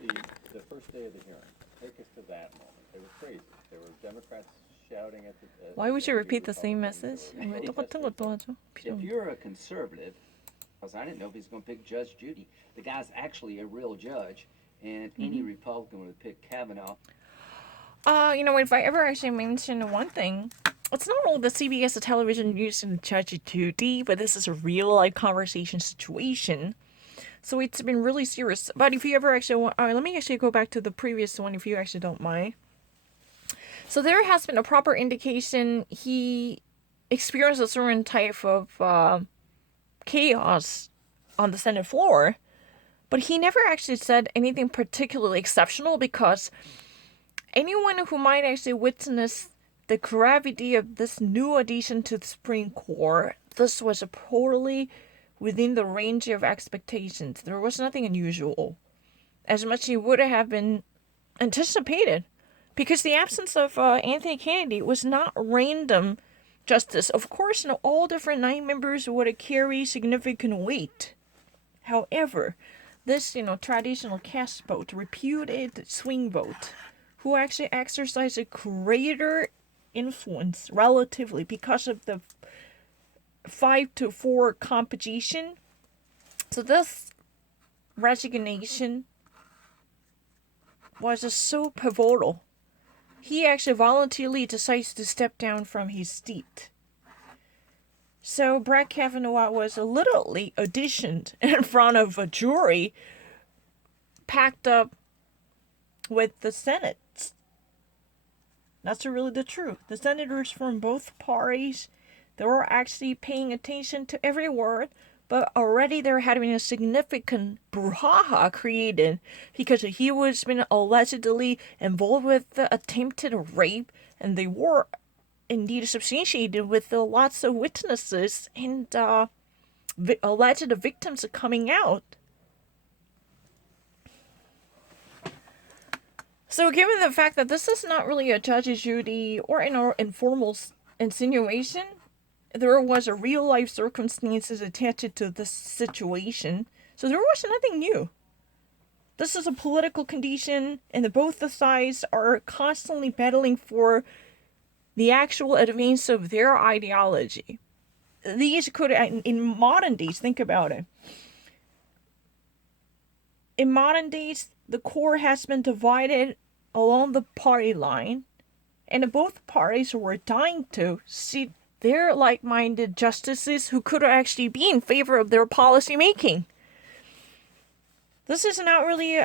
the, the first day of the hearing. Take us to that moment. They were crazy. There were Democrats shouting at Why would you the repeat the same Republicans. There message? were 왜 똑같은 protesters. 것도 하죠? 필요 If 없네. you're a conservative, because I didn't know if he's going to pick Judge Judy. The guy's actually a real judge, and any Republican would have picked Kavanaugh. If I ever actually mention one thing, it's not all the CBS television news and Judge Judy, but this is a real life conversation situation. So it's been really serious. But if you ever actually want, let me actually go back to the previous one if you actually don't mind. So there has been a proper indication he experienced a certain type of chaos on the Senate floor, but he never actually said anything particularly exceptional because anyone who might actually witness the gravity of this new addition to the Supreme Court, this was totally within the range of expectations. There was nothing unusual, as much as would have been anticipated, because the absence of Anthony Kennedy was not random justice. Of course, all different 9 members would carry significant weight. However, this traditional cast vote, reputed swing vote, who actually exercised a greater influence relatively because of the 5-4 composition. So this resignation was just so pivotal. He actually voluntarily decides to step down from his seat. So Brett Kavanaugh was literally auditioned in front of a jury packed up with the Senate. That's really the truth. The senators from both parties, they were actually paying attention to every word, but already they're having a significant brouhaha created because he was been allegedly involved with the attempted rape, and they were indeed substantiated with lots of witnesses and alleged victims coming out. So, given the fact that this is not really a Judge Judy or an informal insinuation, there was a real life circumstances attached to this situation. So there was nothing new. This is a political condition, and both the sides are constantly battling for the actual advance of their ideology. These could, in modern days, think about it. In modern days, the court has been divided along the party line, and both parties were dying to see their like-minded justices who could actually be in favor of their policy making. This is not really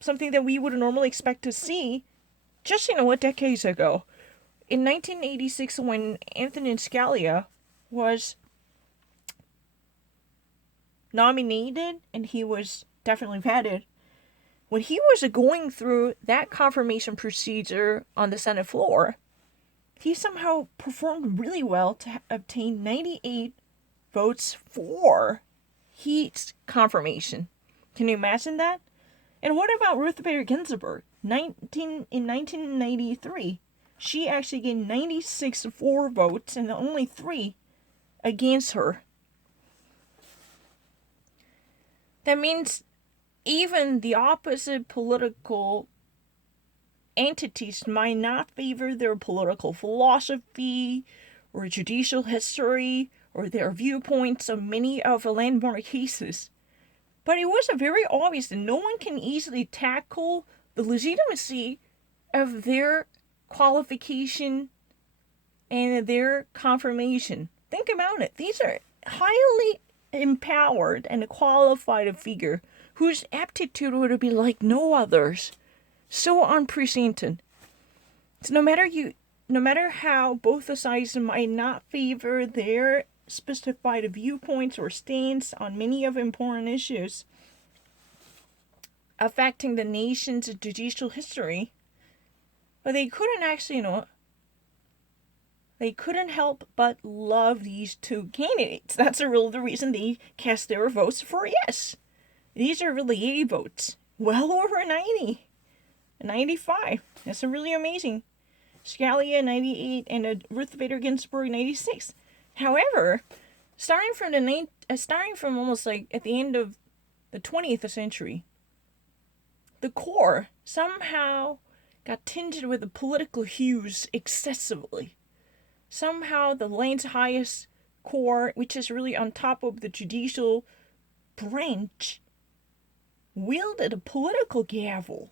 something that we would normally expect to see just, decades ago. In 1986, when Anthony Scalia was nominated and he was definitely vetted, when he was going through that confirmation procedure on the Senate floor, he somehow performed really well to obtain 98 votes for his confirmation. Can you imagine that? And what about Ruth Bader Ginsburg? In 1993, she actually gained 96 for votes and only 3 against her. That means even the opposite political entities might not favor their political philosophy or judicial history or their viewpoints of many of the landmark cases. But it was very obvious that no one can easily tackle the legitimacy of their qualification and their confirmation. Think about it. These are highly empowered and qualified figure whose aptitude would be like no others. So unprecedented. So no matter how both the sides might not favor their specified viewpoints or stance on many of important issues affecting the nation's judicial history, but they couldn't actually, they couldn't help but love these 2 candidates. That's the reason they cast their votes for yes. These are really yay votes. Well over 90. 95. That's really amazing. Scalia 98 and Ruth Bader Ginsburg 96. However, starting from almost like at the end of the 20th century, the core somehow got tinted with the political hues excessively. Somehow the land's highest core, which is really on top of the judicial branch, wielded a political gavel.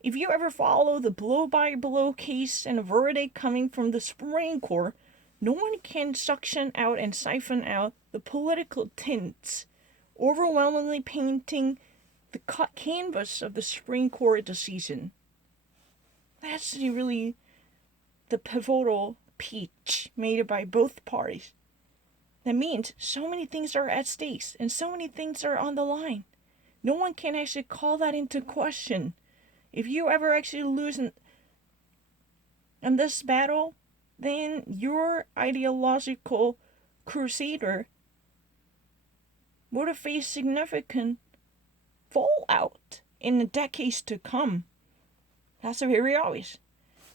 If you ever follow the blow-by-blow case and a verdict coming from the Supreme Court, no one can suction out and siphon out the political tints, overwhelmingly painting the canvas of the Supreme Court decision. That's really the pivotal pitch made by both parties. That means so many things are at stake and so many things are on the line. No one can actually call that into question. If you ever actually lose in this battle, then your ideological crusader would have faced significant fallout in the decades to come. That's very obvious.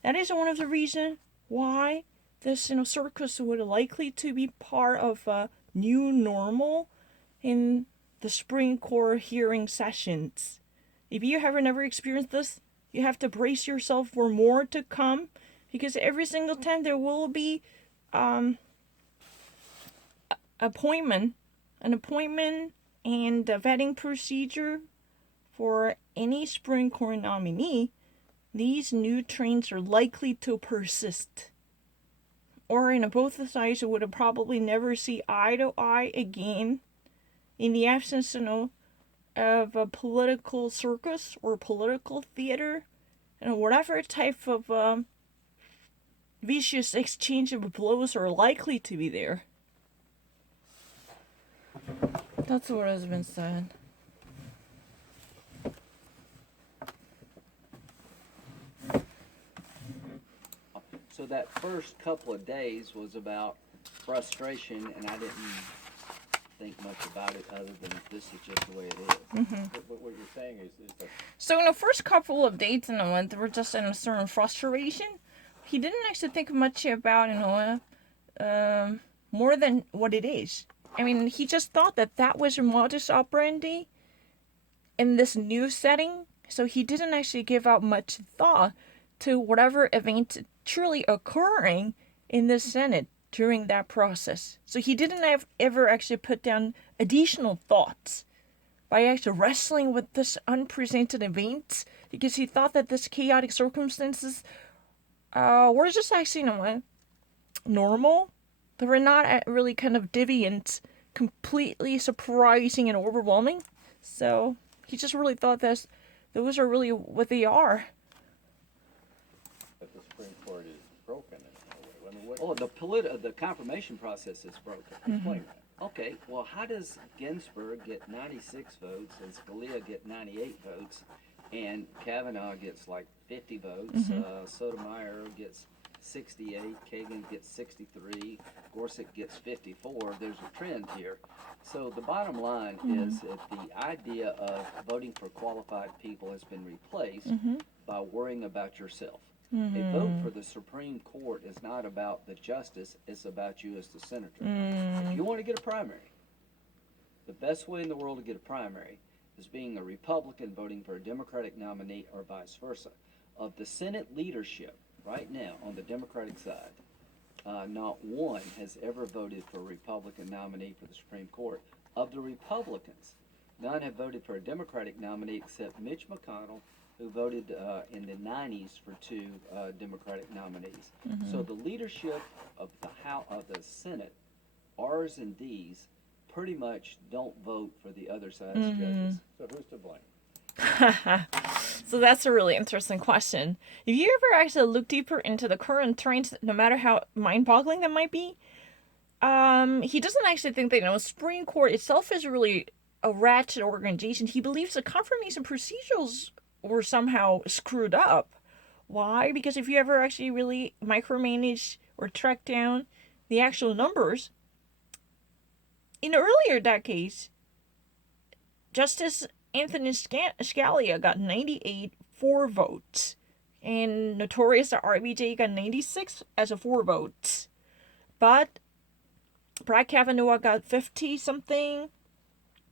That is one of the reasons why this circus would likely to be part of a new normal in the Supreme Court hearing sessions. If you have never experienced this, you have to brace yourself for more to come, because every single time there will be an appointment and a vetting procedure for any Supreme Court nominee, these new trends are likely to persist. Or both sides would probably never see eye to eye again in the absence of a political circus or political theater, and whatever type of vicious exchange of blows are likely to be there. That's what has been said. So that first couple of days was about frustration, and I didn't think much about it other than this is just the way it is. But what you're saying is that So in the first couple of dates in the month, there were just in a certain frustration. He didn't actually think much about, more than what it is. I mean, he just thought that was a modus operandi in this new setting. So he didn't actually give out much thought to whatever events truly occurring in the Senate during that process. So he didn't ever actually put down additional thoughts by actually wrestling with this unprecedented event, because he thought that this chaotic circumstances were just actually normal. They were not really kind of deviant, completely surprising and overwhelming. So he just really thought that those are really what they are. the Supreme Court is broken in a way. I mean, what, Oh, the confirmation process is broken. explain that. Okay, well, how does Ginsburg get 96 votes and Scalia get 98 votes, and Kavanaugh gets like 50 votes, Sotomayor gets 68, Kagan gets 63, Gorsuch gets 54? There's a trend here. So the bottom line is that the idea of voting for qualified people has been replaced by worrying about yourself. A vote for the Supreme Court is not about the justice, it's about you as the senator. If you want to get a primary, the best way in the world to get a primary is being a Republican voting for a Democratic nominee, or vice versa. Of the Senate leadership right now on the Democratic side, not one has ever voted for a Republican nominee for the Supreme Court. Of the Republicans, none have voted for a Democratic nominee except Mitch McConnell, who voted in the 90s for two Democratic nominees. So the leadership of the Senate, R's and D's, pretty much don't vote for the other side's judges. So who's to blame? So that's a really interesting question. If you ever actually look deeper into the current trends, no matter how mind-boggling that might be, he doesn't actually think that Supreme Court itself is really a ratchet organization. He believes the confirmation procedures were somehow screwed up. Why? Because if you ever actually really micromanage or track down the actual numbers, in earlier decades, Justice Anthony Scalia got 98 for votes, and notorious RBJ got 96 as a 4 votes. But Brett Kavanaugh got 50 something,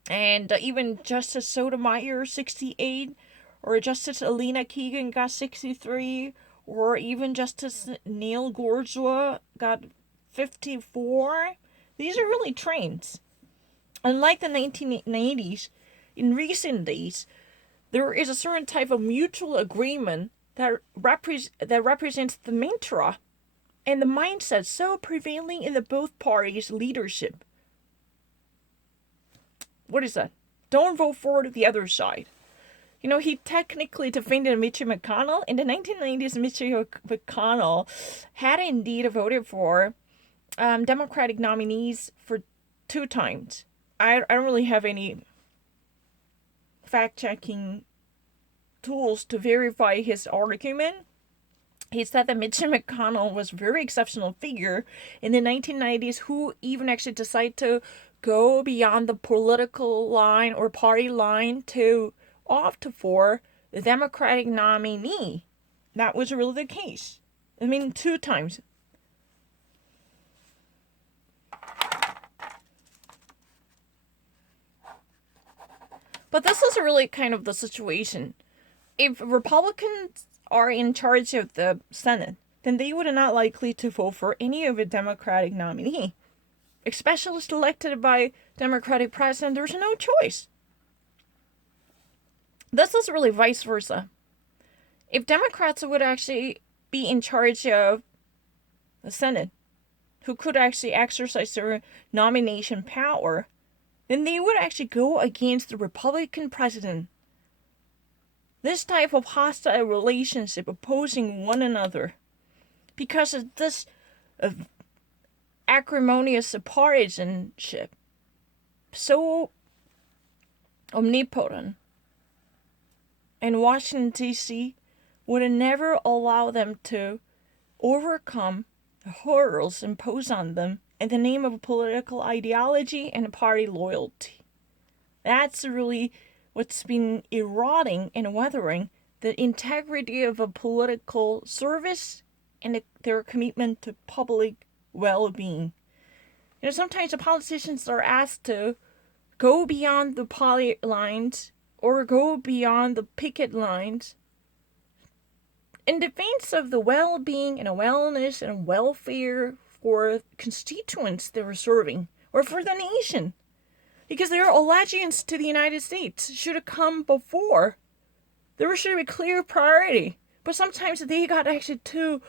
And even Justice Sotomayor, 68, or Justice Alina Keegan got 63, or even Justice Neil Gorsuch got 54. These are really trains. Unlike the 1990s, in recent days, there is a certain type of mutual agreement that represents the mantra and the mindset so prevailing in the both parties' leadership. What is that? Don't vote for the other side. You know, he technically defended Mitch McConnell. In the 1990s, Mitch McConnell had indeed voted for Democratic nominees for 2 times. I don't really have any fact-checking tools to verify his argument. He said that Mitch McConnell was a very exceptional figure in the 1990s who even actually decided to go beyond the political line or party line to opt for the Democratic nominee. That was really the case. I mean, 2 times. But this is really kind of the situation. If Republicans are in charge of the Senate, then they would not likely to vote for any of a Democratic nominee. Especially elected by Democratic president, there's no choice. This is really vice versa. If Democrats would actually be in charge of the Senate, who could actually exercise their nomination power, then they would actually go against the Republican president. This type of hostile relationship opposing one another because of this acrimonious partisanship so omnipotent, and Washington D.C. would never allow them to overcome the hurdles imposed on them in the name of political ideology and party loyalty. That's really what's been eroding and weathering the integrity of a political service and their commitment to public well-being. You know, sometimes the politicians are asked to go beyond the party lines or go beyond the picket lines in defense of the well-being and wellness and welfare for constituents they were serving or for the nation. Because their allegiance to the United States should have come before. There should be clear priority. But sometimes they got actually too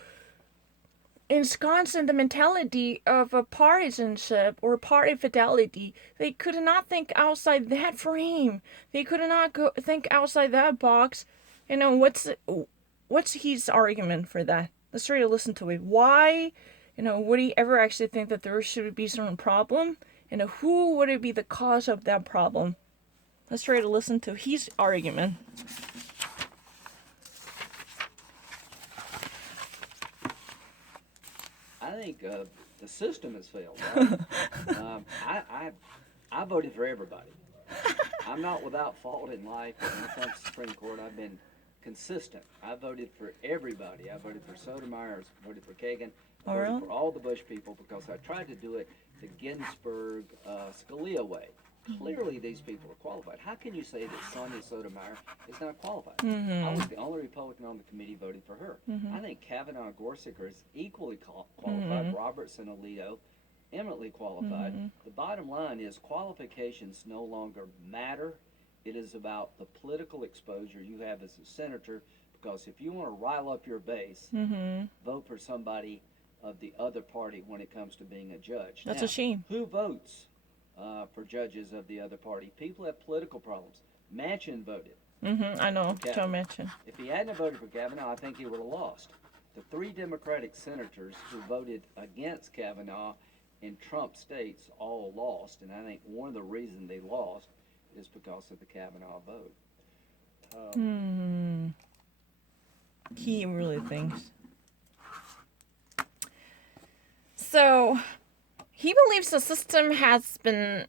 ensconced in the mentality of a partisanship or party fidelity. They could not think outside that frame. They could not think outside that box. You know, what's his argument for that? Let's try to listen to it. Why, would he ever actually think that there should be some problem? And who would it be the cause of that problem? Let's try to listen to his argument. I think the system has failed. Right? I voted for everybody. I'm not without fault in life. When it comes to Supreme Court, I've been consistent. I voted for everybody. I voted for Sotomayor. I voted for Kagan. I voted for all the Bush people because I tried to do it the Ginsburg, Scalia way. Clearly, these people are qualified. How can you say that Sonia Sotomayor is not qualified? Mm-hmm. I was the only Republican on the committee voting for her. Mm-hmm. I think Kavanaugh and Gorsuch is equally qualified. Mm-hmm. Robertson, Alito, eminently qualified. Mm-hmm. The bottom line is qualifications no longer matter. It is about the political exposure you have as a senator, because if you want to rile up your base, Mm-hmm. vote for somebody of the other party when it comes to being a judge. That's now, a shame. Who votes for judges of the other party? People have political problems. Manchin voted. Mm-hmm. I know. Kavanaugh. Joe Manchin. If he hadn't voted for Kavanaugh, I think he would have lost. The 3 Democratic senators who voted against Kavanaugh in Trump states all lost, and I think one of the reasons they lost is because of the Kavanaugh vote. He really thinks. So, he believes the system has been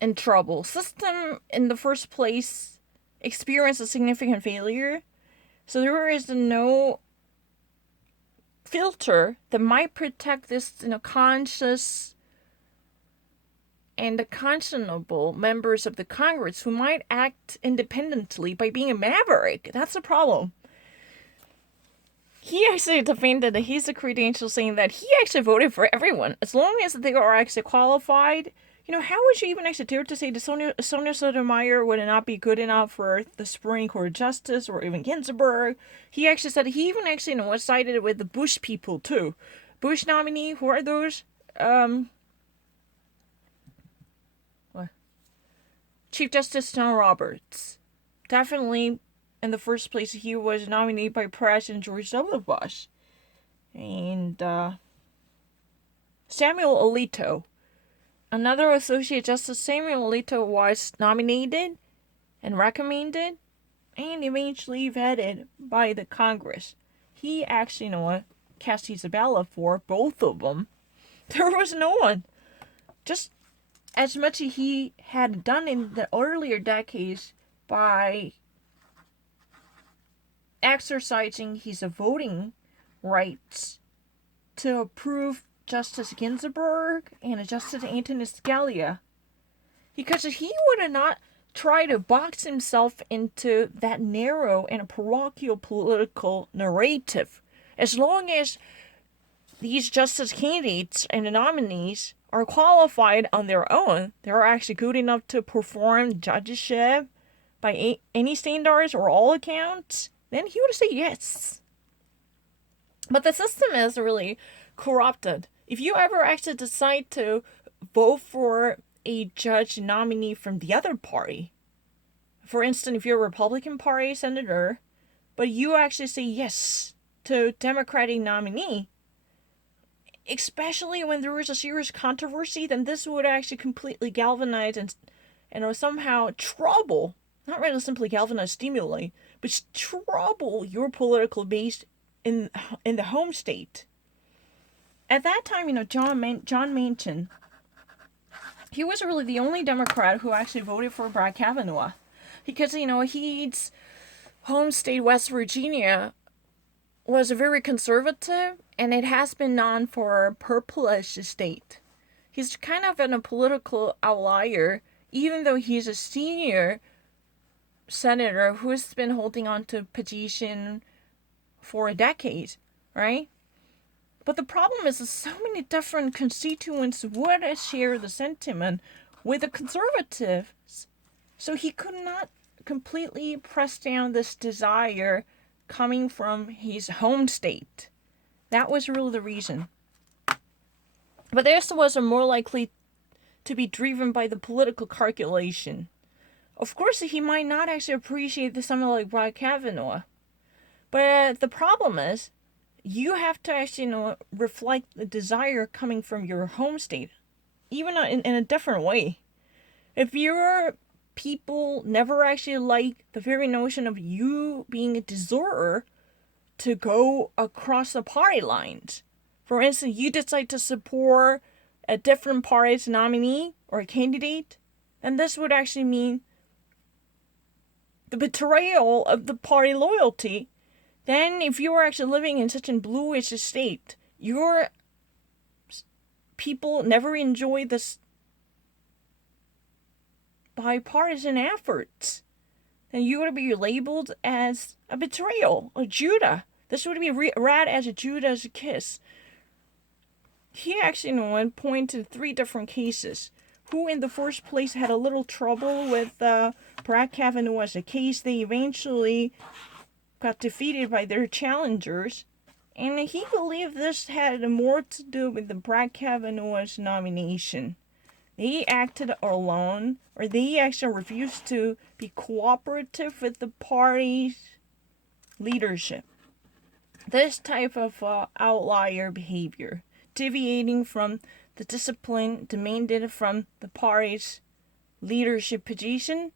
in trouble. System, in the first place, experienced a significant failure. So there is no filter that might protect this, conscious and the conscionable members of the Congress who might act independently by being a maverick. That's the problem. He actually defended his credentials, saying that he actually voted for everyone as long as they are actually qualified. You know, how would you even actually dare to say that Sonia Sotomayor would not be good enough for the Supreme Court Justice or even Ginsburg? He actually said he even actually, was sided with the Bush people too. Bush nominee, who are those? What? Chief Justice John Roberts. Definitely, in the first place, he was nominated by President George W. Bush. And Samuel Alito. Another Associate Justice, Samuel Alito, was nominated and recommended and eventually vetted by the Congress. He actually, cast Isabella for both of them. There was no one. Just as much as he had done in the earlier decades by exercising his voting rights to approve Justice Ginsburg and Justice Antonin Scalia. Because he would not try to box himself into that narrow and parochial political narrative. As long as these justice candidates and the nominees are qualified on their own, they're actually good enough to perform judgeship by any standards or all accounts, then he would say yes. But the system is really corrupted. If you ever actually decide to vote for a judge nominee from the other party, for instance, if you're a Republican Party senator, but you actually say yes to Democratic nominee, especially when there is a serious controversy, then this would actually completely galvanize and somehow trouble, not really simply galvanize, stimulate, but trouble your political base in the home state. At that time, John Manchin, he was really the only Democrat who actually voted for Brett Kavanaugh. Because, his home state, West Virginia, was very conservative, and it has been known for a purplish state. He's kind of a political outlier, even though he's a senior senator who's been holding on to position for a decade, right? But the problem is that so many different constituents would share the sentiment with the conservatives. So he could not completely press down this desire coming from his home state. That was really the reason. But this was more likely to be driven by the political calculation. Of course, he might not actually appreciate someone like Brett Kavanaugh. But the problem is, you have to actually reflect the desire coming from your home state, even in a different way. If your people never actually like the very notion of you being a deserter to go across the party lines, for instance, you decide to support a different party's nominee or a candidate, then this would actually mean the betrayal of the party loyalty. Then if you are actually living in such a bluish state, your people never enjoy this bipartisan efforts, then you would be labeled as a betrayal, a Judah. This would be read as a Judah's kiss. He actually pointed to 3 different cases. Who in the first place had a little trouble with Brett Kavanaugh as a case. They eventually got defeated by their challengers, and he believed this had more to do with the Brett Kavanaugh's nomination. They acted alone, or they actually refused to be cooperative with the party's leadership. This type of outlier behavior, deviating from the discipline demanded from the party's leadership position,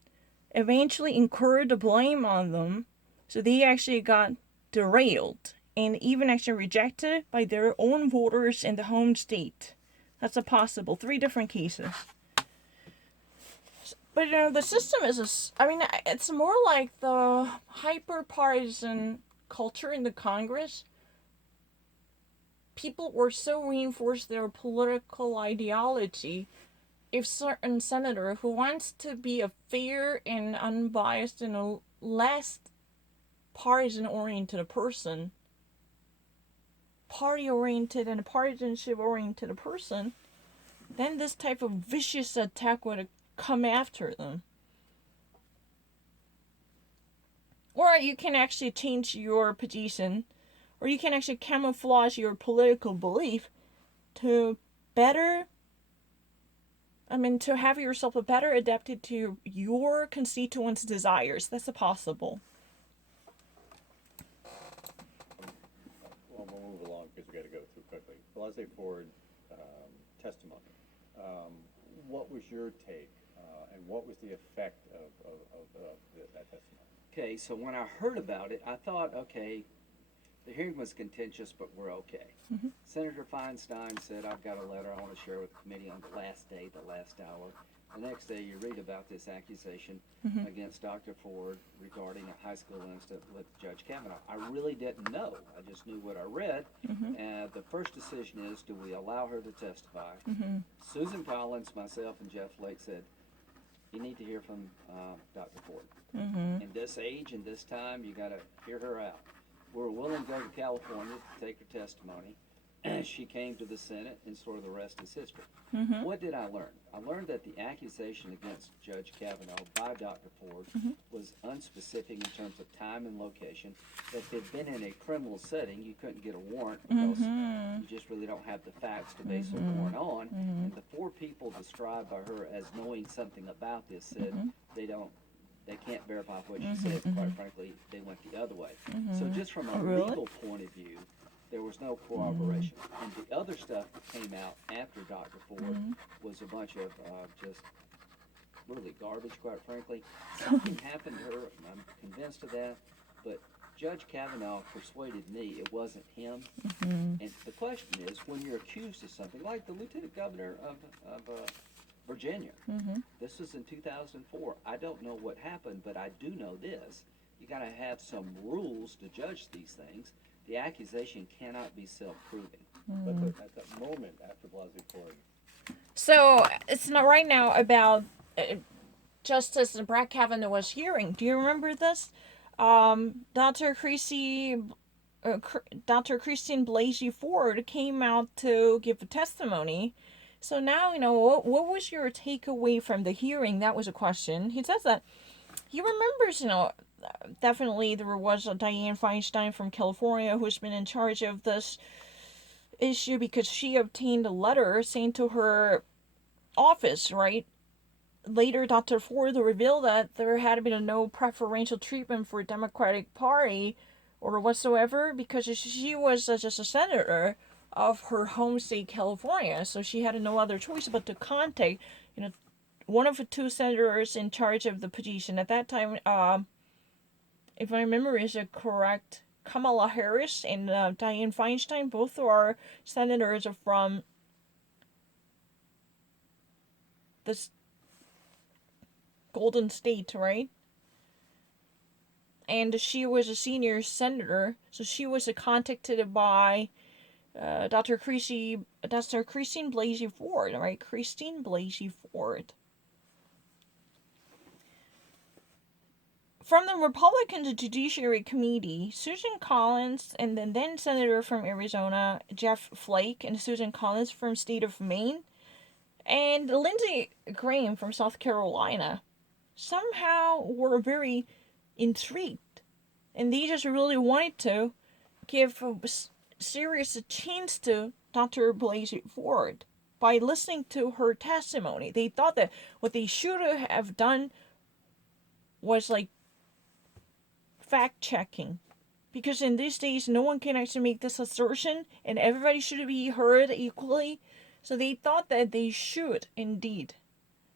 eventually incurred the blame on them. So they actually got derailed and even actually rejected by their own voters in the home state. That's a possible 3 different cases. But the system is, it's more like the hyper-partisan culture in the Congress. People were so reinforced their political ideology if certain senator who wants to be a fair and unbiased and a less partisan oriented person, party oriented and partisanship oriented person, then this type of vicious attack would come after them. Or you can actually change your position, or you can actually camouflage your political belief to better, to have yourself a better adapted to your constituents' desires. That's possible. Well, we'll move along because we got to go through quickly. Blasey Ford testimony. What was your take, and what was the effect of that testimony? Okay, so when I heard about it, I thought, okay, the hearing was contentious, but we're okay. Senator Feinstein said, I've got a letter I want to share with the committee on the last day, the last hour. The next day, you read about this accusation against Dr. Ford regarding a high school incident with Judge Kavanaugh. I really didn't know. I just knew what I read. And the first decision is, do we allow her to testify? Susan Collins, myself, and Jeff Flake said, you need to hear from Dr. Ford. In this age and this time, you got to hear her out. We're willing to go to California to take her testimony. She came to the Senate, and sort of the rest is history. What did I learn? I learned that the accusation against Judge Kavanaugh by Dr. Ford was unspecific in terms of time and location. That if they'd been in a criminal setting, you couldn't get a warrant because you just really don't have the facts to base a warrant on. And the 4 people described by her as knowing something about this said they can't verify what she said. Quite frankly, they went the other way. So just from a legal point of view, there was no corroboration. And the other stuff that came out after Dr. Ford was a bunch of just really garbage, quite frankly. Something happened to her, and I'm convinced of that, but Judge Kavanaugh persuaded me it wasn't him. And the question is, when you're accused of something, like the Lieutenant Governor of Virginia, this was in 2004. I don't know what happened, but I do know this. You got to have some rules to judge these things. The accusation cannot be self-proving. But at that moment after Blasey Ford. So it's not right now about Justice Brett Kavanaugh was hearing. Do you remember this? Dr. Christine Blasey Ford came out to give a testimony. So now, what was your takeaway from the hearing? That was a question. He says that he remembers, definitely there was a Dianne Feinstein from California who's been in charge of this issue because she obtained a letter saying to her office, right? Later, Dr. Ford revealed that there had been no preferential treatment for Democratic Party or whatsoever because she was just a senator of her home state, California. So she had no other choice but to contact, one of the 2 senators in charge of the position at that time. If my memory is correct, Kamala Harris and Dianne Feinstein, both are senators from this Golden State, right? And she was a senior senator, so she was contacted by Dr. Christine Blasey Ford, right? Christine Blasey Ford. From the Republican Judiciary Committee, Susan Collins and the then Senator from Arizona, Jeff Flake, and Susan Collins from state of Maine, and Lindsey Graham from South Carolina, somehow were very intrigued. And they just really wanted to give a serious chance to Dr. Blasey Ford by listening to her testimony. They thought that what they should have done was fact-checking, because in these days no one can actually make this assertion and everybody should be heard equally. So they thought that they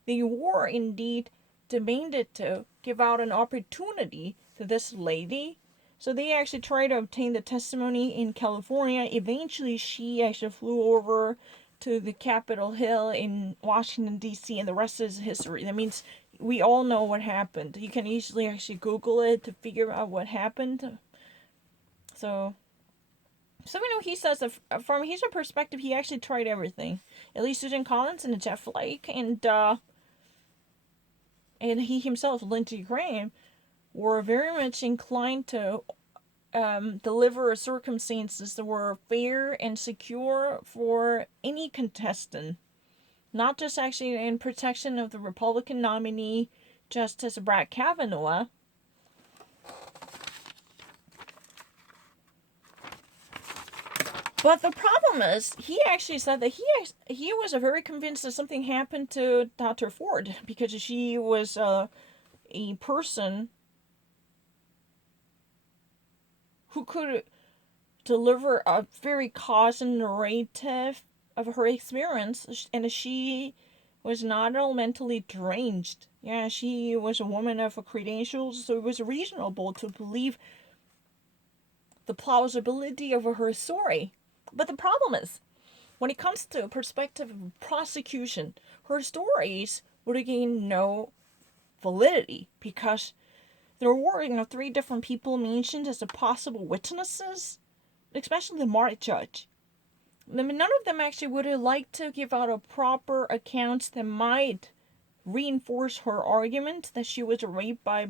were indeed demanded to give out an opportunity to this lady. So they actually tried to obtain the testimony in California. Eventually she actually flew over to the Capitol Hill in Washington, D.C., and the rest is history. That means we all know what happened. You can easily actually Google it to figure out what happened. So So he says that from his perspective, he actually tried everything. At least Susan Collins and Jeff Flake and he himself, Lindsey Graham, were very much inclined to deliver circumstances that were fair and secure for any contestant, not just actually in protection of the Republican nominee, Justice Brett Kavanaugh. But the problem is, he actually said that he was very convinced that something happened to Dr. Ford because she was a person who could deliver a very causing narrative of her experience, and she was not at all mentally deranged. Yeah, she was a woman of credentials, so it was reasonable to believe the plausibility of her story. But the problem is, when it comes to perspective of prosecution, her stories would gain no validity because there were, 3 different people mentioned as the possible witnesses, especially the Mark Judge. None of them actually would have liked to give out a proper account that might reinforce her argument that she was raped by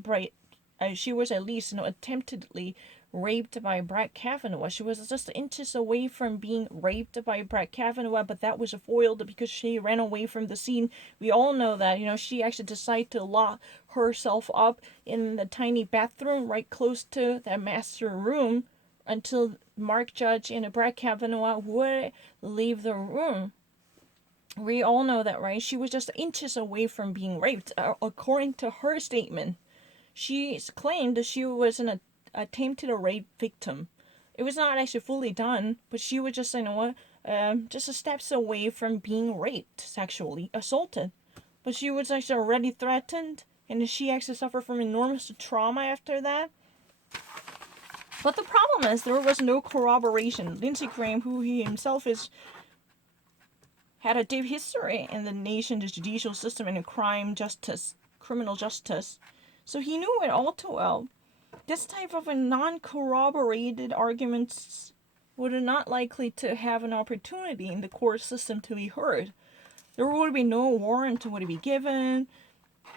she was at least, attemptedly raped by Brett Kavanaugh. She was just inches away from being raped by Brett Kavanaugh, but that was foiled because she ran away from the scene. We all know that, she actually decided to lock herself up in the tiny bathroom right close to that master room until Mark Judge and Brett Kavanaugh would leave the room. We all know that, right? She was just inches away from being raped, according to her statement. She claimed that she was an attempted rape victim. It was not actually fully done, but she was just, just a steps away from being raped, sexually assaulted. But she was actually already threatened, and she actually suffered from enormous trauma after that. But the problem is there was no corroboration. Lindsey Graham, who he himself had a deep history in the nation's judicial system and in criminal justice, so he knew it all too well. This type of a non-corroborated arguments would not likely to have an opportunity in the court system to be heard. There would be no warrant would be given,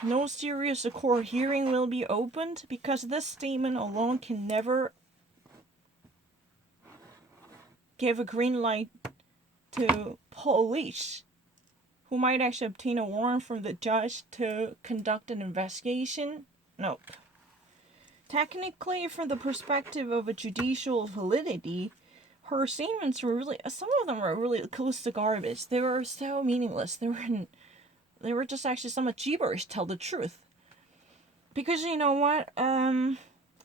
no serious court hearing will be opened, because this statement alone can never give a green light to police, who might actually obtain a warrant from the judge to conduct an investigation. Nope. Technically, from the perspective of a judicial validity, her statements were really, some of them were really close to garbage. They were so meaningless. They were just actually somewhat gibberish, tell the truth. Because you know what?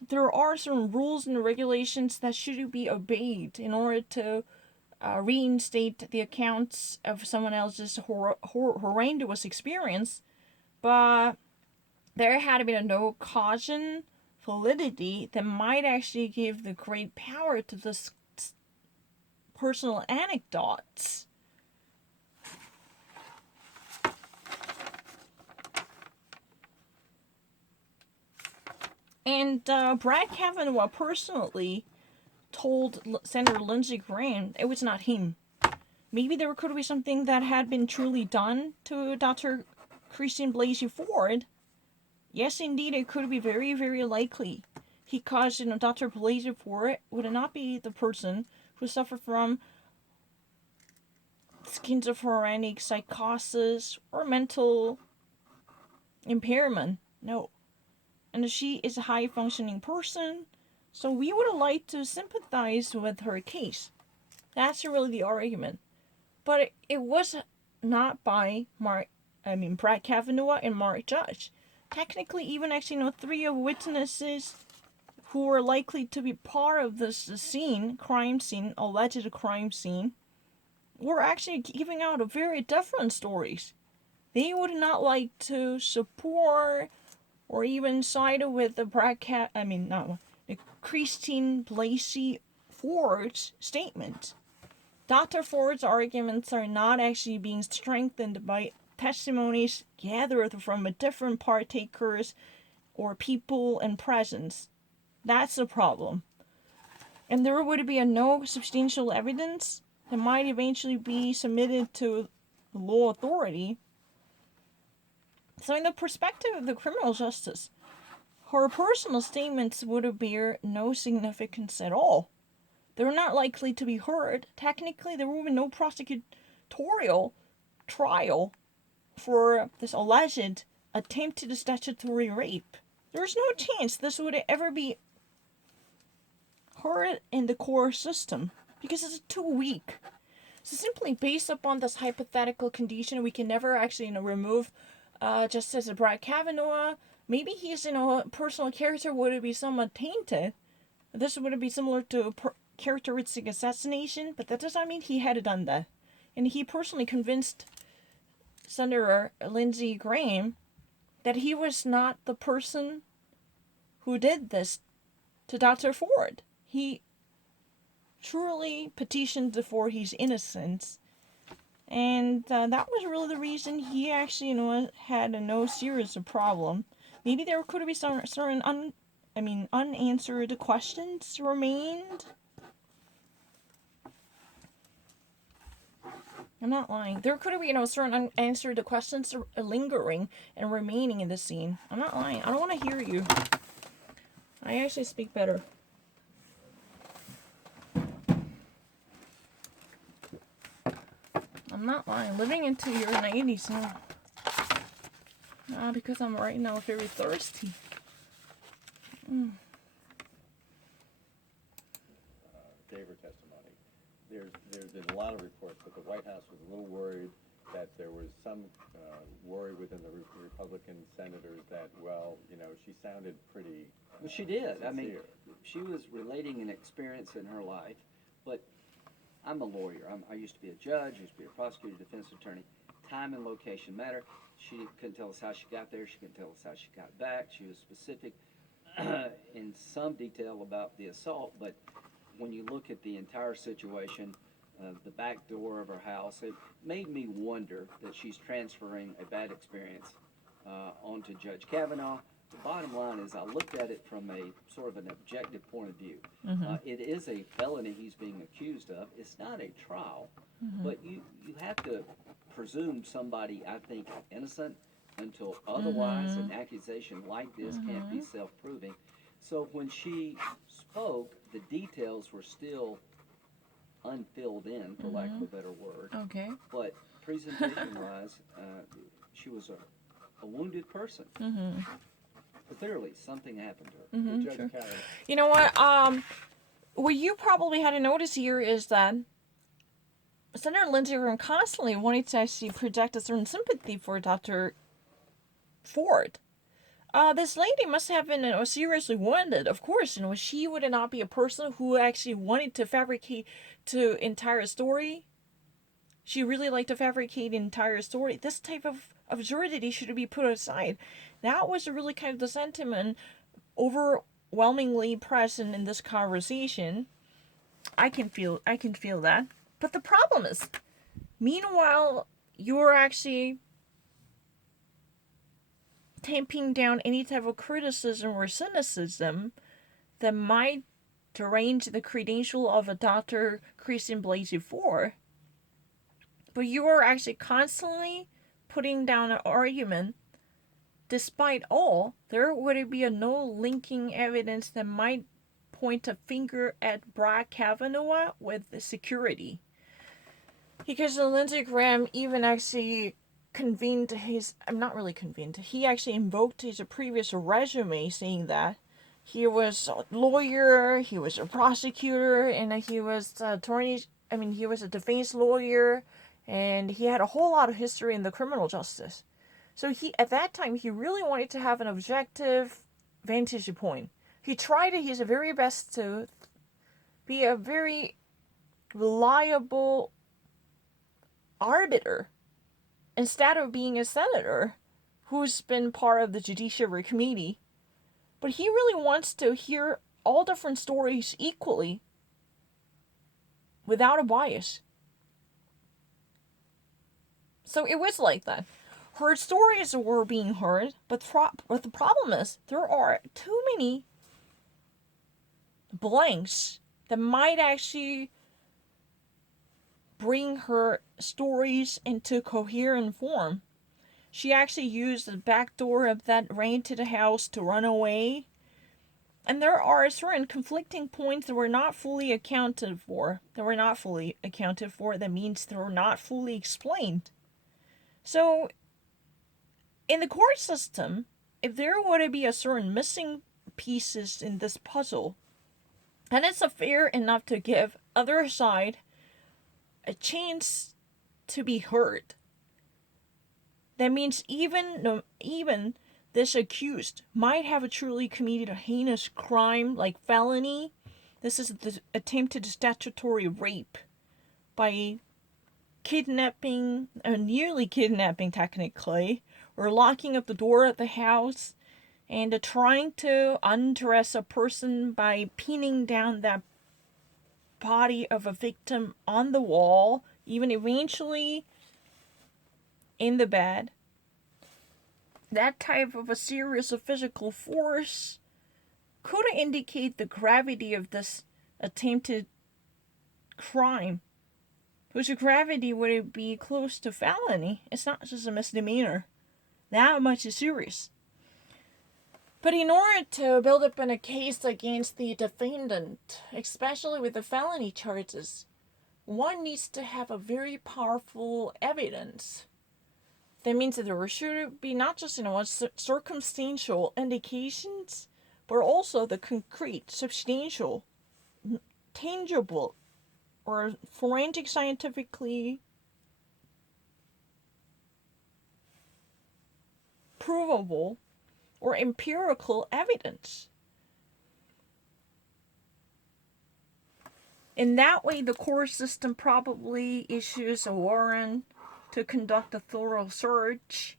There are some rules and regulations that should be obeyed in order to reinstate the accounts of someone else's horrendous experience. But there had to be no caution validity that might actually give the great power to this personal anecdotes. And Brett Kavanaugh personally told Senator Lindsey Graham it was not him. Maybe there could be something that had been truly done to Dr. Christine Blasey Ford. Yes, indeed, it could be very, very likely. Because, Dr. Blasey Ford would not be the person who suffered from schizophrenic psychosis or mental impairment. No. And she is a high-functioning person, so we would like to sympathize with her case. That's really the argument. But it was not by Brett Kavanaugh and Mark Judge. Technically, even actually, 3 of witnesses who were likely to be part of this alleged crime scene, were actually giving out very different stories. They would not like to support or even side with the Christine Blasey Ford's statement. Dr. Ford's arguments are not actually being strengthened by testimonies gathered from different partakers or people in presence. That's the problem. and there would be no substantial evidence that might eventually be submitted to the law authority. So, in the perspective of the criminal justice, her personal statements would bear no significance at all. They're not likely to be heard. Technically, there will be no prosecutorial trial for this alleged attempted statutory rape. There's no chance this would ever be heard in the court system because it's too weak. So simply based upon this hypothetical condition, we can never actually remove Justice Brett Kavanaugh. Maybe his personal character would be somewhat tainted. This would be similar to characteristic assassination, but that does not mean he had done that. And he personally convinced Senator Lindsey Graham that he was not the person who did this to Dr. Ford. He truly petitioned for his innocence, and that was really the reason he actually, had no serious problem. Maybe there could be some certain unanswered questions remained. I'm not lying. There could be, certain unanswered questions lingering and remaining in the scene. I'm not lying. I don't want to hear you. I actually speak better. I'm not lying. Living into your 90s now. Because I'm right now very thirsty. Favor testimony. There's been a lot of reports that the White House was a little worried that there was some worry within the Republican senators that, she sounded pretty Well, she did. I mean, sincere. she was relating an experience in her life, but I'm a lawyer. I used to be a judge, used to be a prosecutor, defense attorney. Time and location matter. She couldn't tell us how she got there. She couldn't tell us how she got back. She was specific in some detail about the assault, but when you look at the entire situation, the back door of her house, it made me wonder that she's transferring a bad experience onto Judge Kavanaugh. The bottom line is I looked at it from a sort of an objective point of view. It is a felony he's being accused of. It's not a trial, but you have to presume somebody, I think, innocent until otherwise an accusation like this can't be self-proving. So when she spoke, the details were still unfilled in, for lack of a better word. Okay. But presentation-wise, she was a wounded person. Clearly, something happened to her. Judge Sure. Kavanaugh. You know what you probably had to notice here is that Senator Lindsey Graham constantly wanted to actually project a certain sympathy for Dr. Ford. This lady must have been seriously wounded. Of course, she would not be a person who actually wanted to fabricate the entire story. She really liked to fabricate the entire story. This type of absurdity should be put aside. That was really kind of the sentiment overwhelmingly present in this conversation. I can feel that. But the problem is, meanwhile, you're actually tamping down any type of criticism or cynicism that might derange the credential of a Dr. Christine Blasey Ford. But you are actually constantly putting down an argument. Despite all, there would be no linking evidence that might point a finger at Brett Kavanaugh with security. Because Lindsey Graham even actually convened his, I'm not really convened, he actually invoked his previous resume saying that he was a lawyer, he was a prosecutor, and he was he was a defense lawyer, and he had a whole lot of history in the criminal justice. So at that time, he really wanted to have an objective vantage point. He tried his very best to be a very reliable arbiter instead of being a senator who's been part of the Judiciary Committee. But he really wants to hear all different stories equally without a bias. So it was like that. Her stories were being heard, but the problem is there are too many blanks that might actually bring her stories into coherent form. She actually used the back door of that rented house to run away. And there are certain conflicting points that were not fully accounted for. That means they were not fully explained. So, in the court system, if there were to be a certain missing pieces in this puzzle, and it's fair enough to give other side a chance to be heard. That means even this accused might have truly committed a heinous crime like felony. This is the attempted statutory rape by kidnapping, or nearly kidnapping technically, or locking up the door of the house, and trying to undress a person by pinning down that body of a victim on the wall, even eventually in the bed. That type of a series of physical force could indicate the gravity of this attempted crime. Whose gravity would it be close to felony? It's not just a misdemeanor. That much is serious. But in order to build up in a case against the defendant, especially with the felony charges, one needs to have a very powerful evidence. That means that there should be not just circumstantial indications, but also the concrete, substantial, tangible, or forensic scientifically provable or empirical evidence. In that way, the court system probably issues a warrant to conduct a thorough search,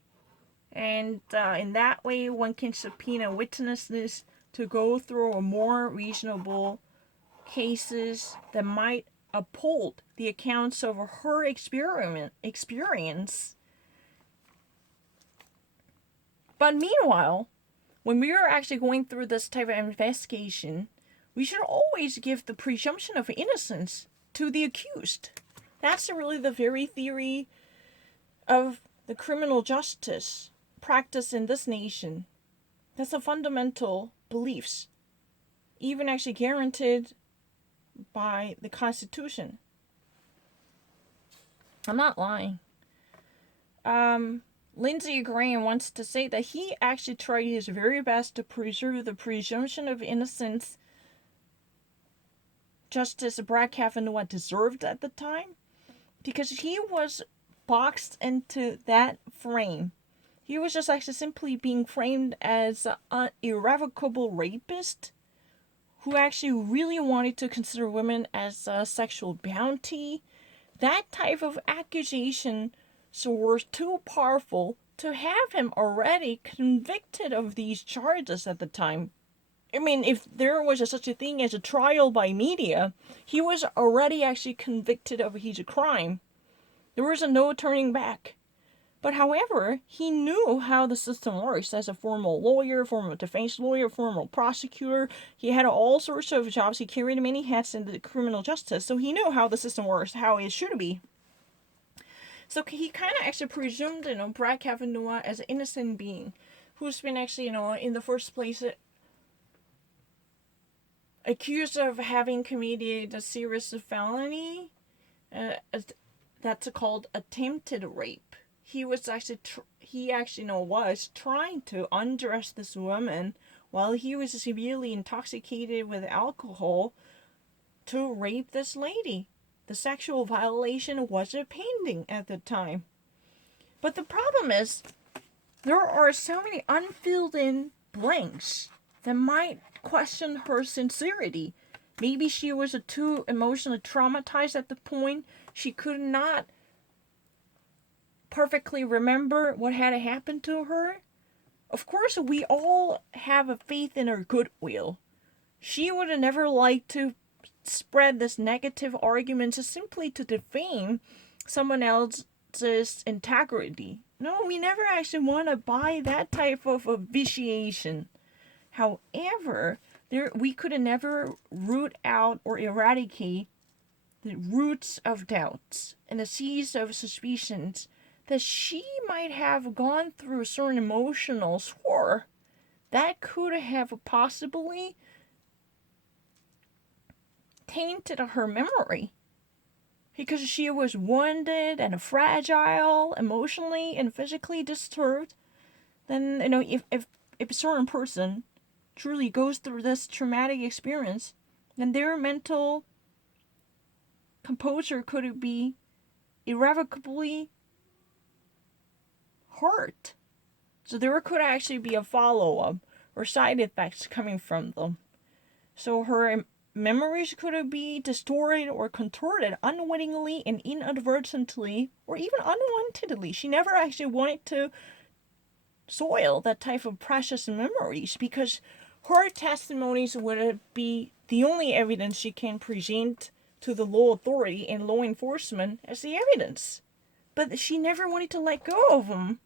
and in that way, one can subpoena witnesses to go through a more reasonable cases that might uphold the accounts of her experience. But meanwhile, when we are actually going through this type of investigation, we should always give the presumption of innocence to the accused. That's really the very theory of the criminal justice practice in this nation. That's the fundamental beliefs, even actually guaranteed by the Constitution. I'm not lying. Lindsey Graham wants to say that he actually tried his very best to preserve the presumption of innocence Justice Brett Kavanaugh deserved at the time, because he was boxed into that frame. He was just actually simply being framed as an irrevocable rapist who actually really wanted to consider women as a sexual bounty. That type of accusation was too powerful to have him already convicted of these charges at the time. I mean, if there was such a thing as a trial by media, he was already actually convicted of his crime. There was no turning back. But however, he knew how the system works as a formal lawyer, formal defense lawyer, formal prosecutor. He had all sorts of jobs. He carried many hats in the criminal justice. So he knew how the system works, how it should be. So he kind of actually presumed, Brett Kavanaugh as an innocent being who's been actually, in the first place accused of having committed a serious felony. That's called attempted rape. He was actually was trying to undress this woman while he was severely intoxicated with alcohol to rape this lady. The sexual violation wasn't pending at the time. But the problem is, there are so many unfilled in blanks that might question her sincerity. Maybe she was too emotionally traumatized at the point. She could not perfectly remember what had happened to her. Of course, we all have a faith in her goodwill. She would have never liked to spread this negative argument just simply to defame someone else's integrity. No, we never actually want to buy that type of a vitiation. However, we could never root out or eradicate the roots of doubts and the seeds of suspicions that she might have gone through certain emotional horror that could have possibly tainted her memory. Because she was wounded and fragile, emotionally and physically disturbed, then, if a certain person truly goes through this traumatic experience, then their mental composure could be irrevocably hurt. So there could actually be a follow-up or side effects coming from them. So her memories could be distorted or contorted unwittingly and inadvertently, or even unwantedly. She never actually wanted to soil that type of precious memories, because her testimonies would be the only evidence she can present to the law authority and law enforcement as the evidence. But she never wanted to let go of them,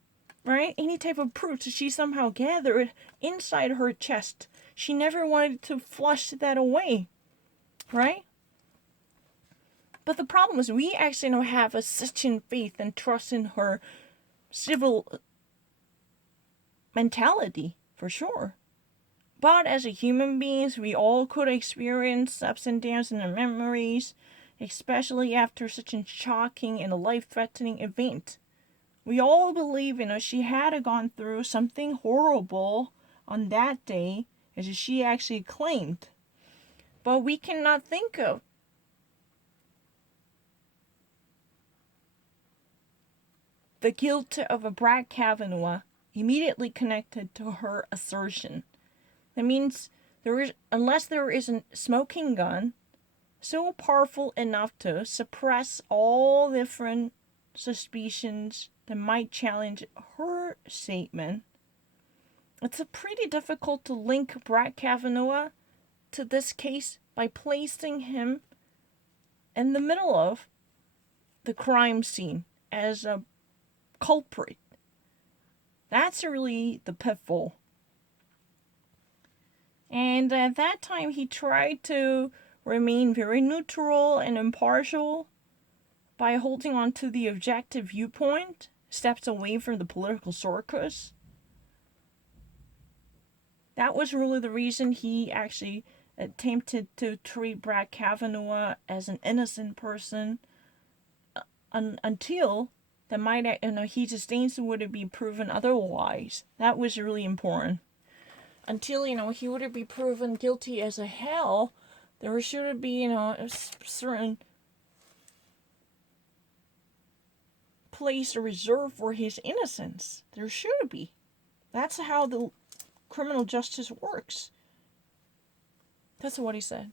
right? Any type of proof that she somehow gathered inside her chest. She never wanted to flush that away, right? But the problem is we actually don't have such faith and trust in her civil mentality, for sure. But as a human beings, we all could experience ups and downs in our memories, especially after such a shocking and life-threatening event. We all believe, she had gone through something horrible on that day, as she actually claimed. But we cannot think of the guilt of Brett Kavanaugh immediately connected to her assertion. That means unless there is a smoking gun so powerful enough to suppress all different suspicions that might challenge her statement, it's pretty difficult to link Brett Kavanaugh to this case by placing him in the middle of the crime scene as a culprit. That's really the pitfall. And at that time, he tried to remain very neutral and impartial by holding on to the objective viewpoint, steps away from the political circus. That was really the reason he actually attempted to treat Brett Kavanaugh as an innocent person until his stance would be proven otherwise. That was really important. Until, he would be proven guilty as a hell, there should be, a certain place reserved for his innocence. There should be. That's how the criminal justice works. That's what he said.